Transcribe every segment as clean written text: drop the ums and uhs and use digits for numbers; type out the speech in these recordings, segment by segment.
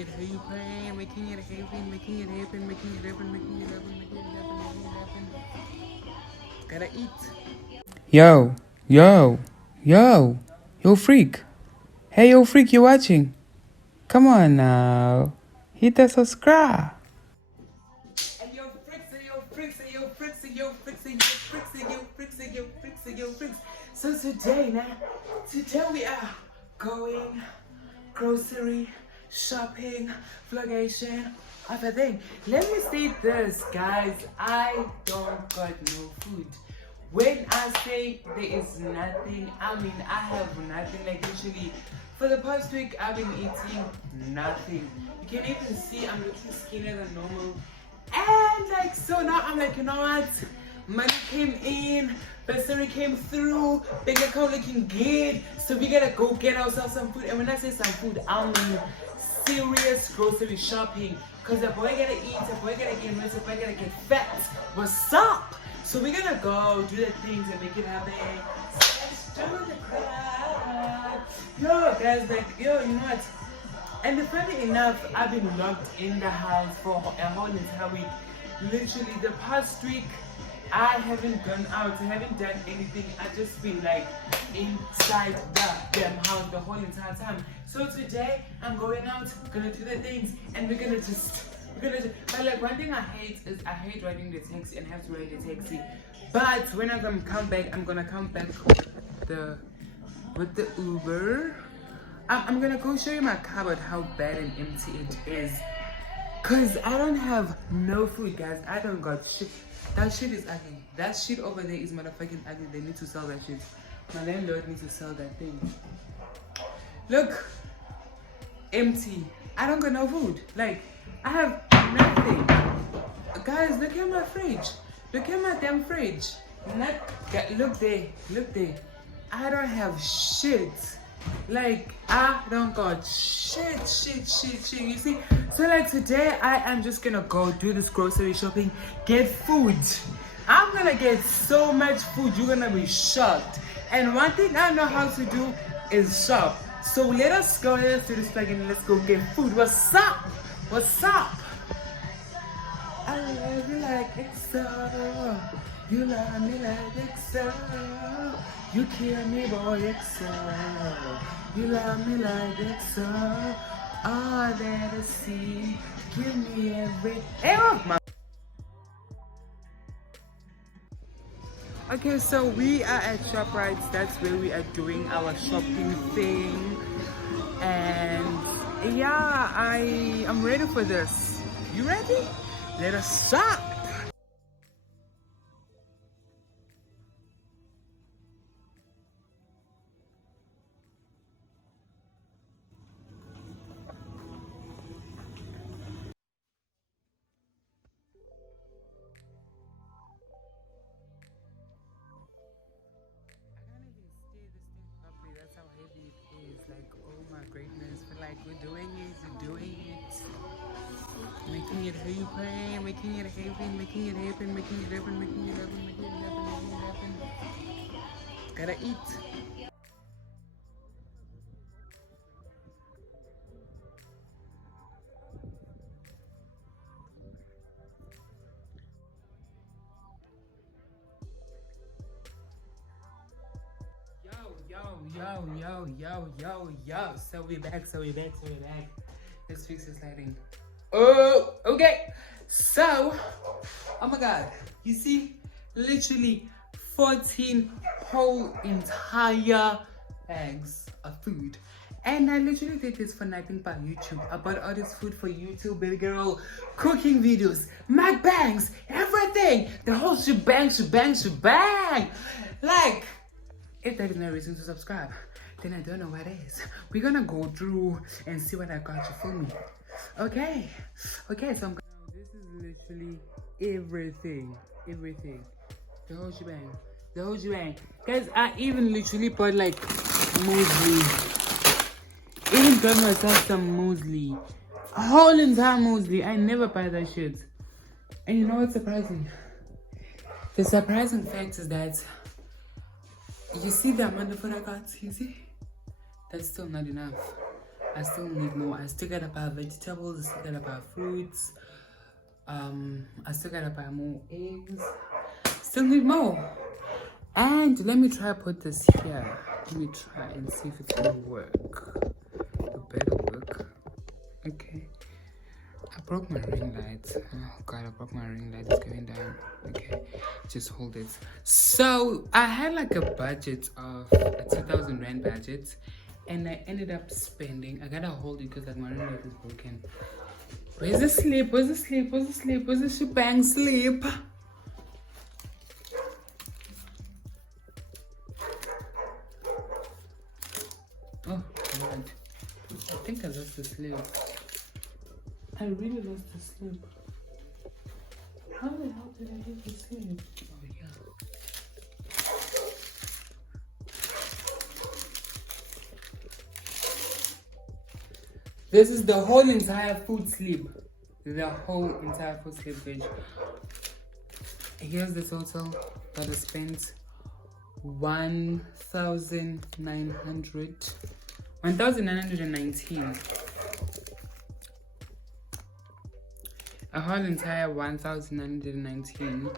it happen, making it happen, making it happen, making it happen, making it happen, making it happen, making it happen. Gotta eat. Yo, freak. Hey, yo, freak, you watching? Come on now. Hit the subscribe. Hey, yo, fricks, yo, fricks, yo, fricks, yo, fricks, yo, fricks, yo, fricks, yo, fricks, yo, fricks. So today we are going grocery shopping, vlogation, everything. Let me say this, guys. I don't got no food. When I say there is nothing, I mean I have nothing. Like literally, for the past week I've been eating nothing. You can even see I'm looking skinnier than normal. And like so now I'm like, you know what? Money came in, bursary came through, bank account looking good. So we gotta go get ourselves some food. And when I say some food, I mean serious grocery shopping. Cause a boy gotta eat, a boy gotta get rich, a boy gotta get fat. What's up? So we're gonna go do the things and make it happen. So let's do the crap. Yo, guys, like, yo, you know what? And funny enough, I've been locked in the house for a whole entire week. Literally, the past week, I haven't gone out, I haven't done anything. I've just been like inside the damn house the whole entire time. So today, I'm going out, gonna do the things, and we're gonna but like one thing I hate is I hate riding the taxi and have to ride the taxi. But when I come back, I'm gonna come back with the Uber. I'm gonna go show you my cupboard, how bad and empty it is. Cause I don't have no food, guys. I don't got shit. That shit is ugly. That shit over there is motherfucking ugly. They need to sell that shit. My landlord needs to sell that thing. Look, empty. I don't got no food. Like, I have nothing. Guys, look at my fridge. Look at my damn fridge. Look there. Look there. I don't have shit. Like, I don't got shit. You see? So like today, I am just gonna go do this grocery shopping, get food. I'm gonna get so much food, you're gonna be shocked. And one thing I know how to do is shop. So let us do this plug and let's go get food. What's up? What's up? I love you like XO. You love me like XO. You kill me, boy, XO. You love me like XO. All that I see. Give me everything. Okay, so we are at Shoprite. That's where we are doing our shopping thing. And yeah, I'm ready for this. You ready? Let us shop. That's how heavy it is. Like, oh my greatness. But like, we're doing it. Making it happen, making it happen, making it happen, making it happen, making it happen, making it happen, making it happen. Gotta eat. Yo. So we're back. Let's fix this lighting. Oh, okay. So, oh my God. You see, literally 14 whole entire bags of food. And I literally did this for nothing but YouTube. I bought all this food for YouTube, baby girl. Cooking videos, mukbangs, everything. The whole shebang. Like, if that is no reason to subscribe, then I don't know what is. We're gonna go through and see what I got you for me. Okay, so I'm gonna... This is literally everything. The whole shebang. Guys, I even literally bought like muesli. Even got myself some muesli. A whole entire muesli. I never buy that shit. And you know what's surprising? The surprising fact is that you see the amount of food I got, you see? That's still not enough. I still need more. I still gotta buy vegetables. I still gotta buy fruits. I still gotta buy more eggs. Still need more. And let me try put this here. Let me try and see if it's gonna work. It better work. Okay. I broke my ring light. Oh god, I broke my ring light. It's going down. Okay, just hold it. So I had like a budget of a 2,000 rand budget, and I ended up spending. I gotta hold it because like my ring light is broken. Where's the sleep? Where's the sleep? Where's the sleep? Where's the shebang sleep? Oh god, I think I lost the sleep. I really lost the sleep. How the hell did I lose the sleep? Oh yeah. This is the whole entire food sleep. The whole entire food sleep page. Here's the total that I spent. 1,919. A whole entire 1,919.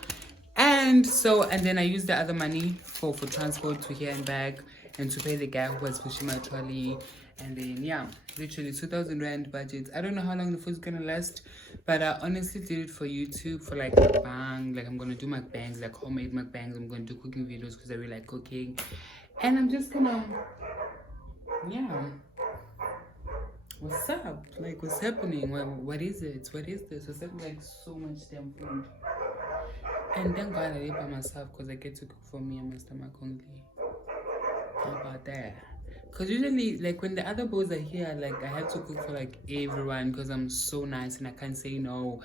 And then I used the other money for transport to here and back, and to pay the guy who was pushing my trolley. And then yeah, literally 2,000 rand budget. I don't know how long the food's gonna last, but I honestly did it for YouTube, for like mukbang. Like I'm gonna do mukbangs, like homemade mukbangs. I'm gonna do cooking videos because I really like cooking, and I'm just gonna, yeah. What's up? Like, what's happening? What is it? What is this? It's like so much damn food. And thank God I live by myself because I get to cook for me and my stomach only. How about that? Because usually, like, when the other boys are here, like, I have to cook for, like, everyone because I'm so nice and I can't say no.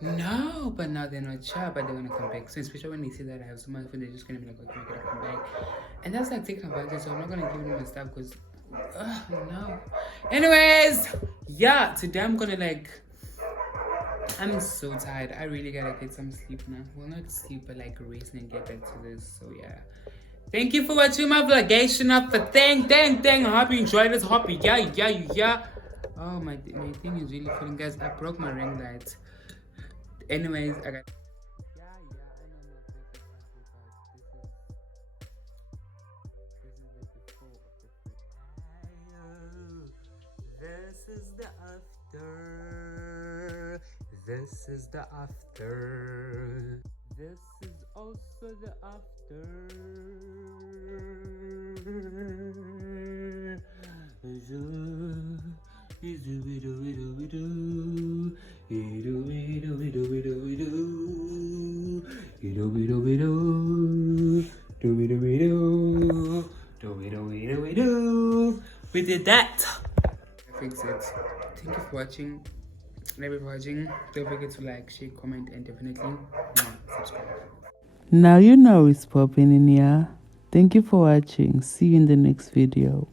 No, but now they're not sure, but they're going to come back. So, especially when they see that I have so much food, they're just going to be like, okay, we're going to come back. And that's, like, taking advantage, so I'm not going to give them my stuff because, no. Anyways, yeah, today I'm going to, like, I'm so tired. I really got to get some sleep now. Well, not sleep, but, like, rest and get back to this. So, yeah. Thank you for watching my vlogation of the thing. I hope you enjoyed this hobby. Yeah. Oh, my thing is really falling, guys. I broke my ring light. Anyways, I got. This is the after. This is the after. This is also the after. We did that. Fix it. Thank you for watching. Don't forget to like, share, comment, and definitely subscribe. Now you know it's popping in here. Thank you for watching. See you in the next video.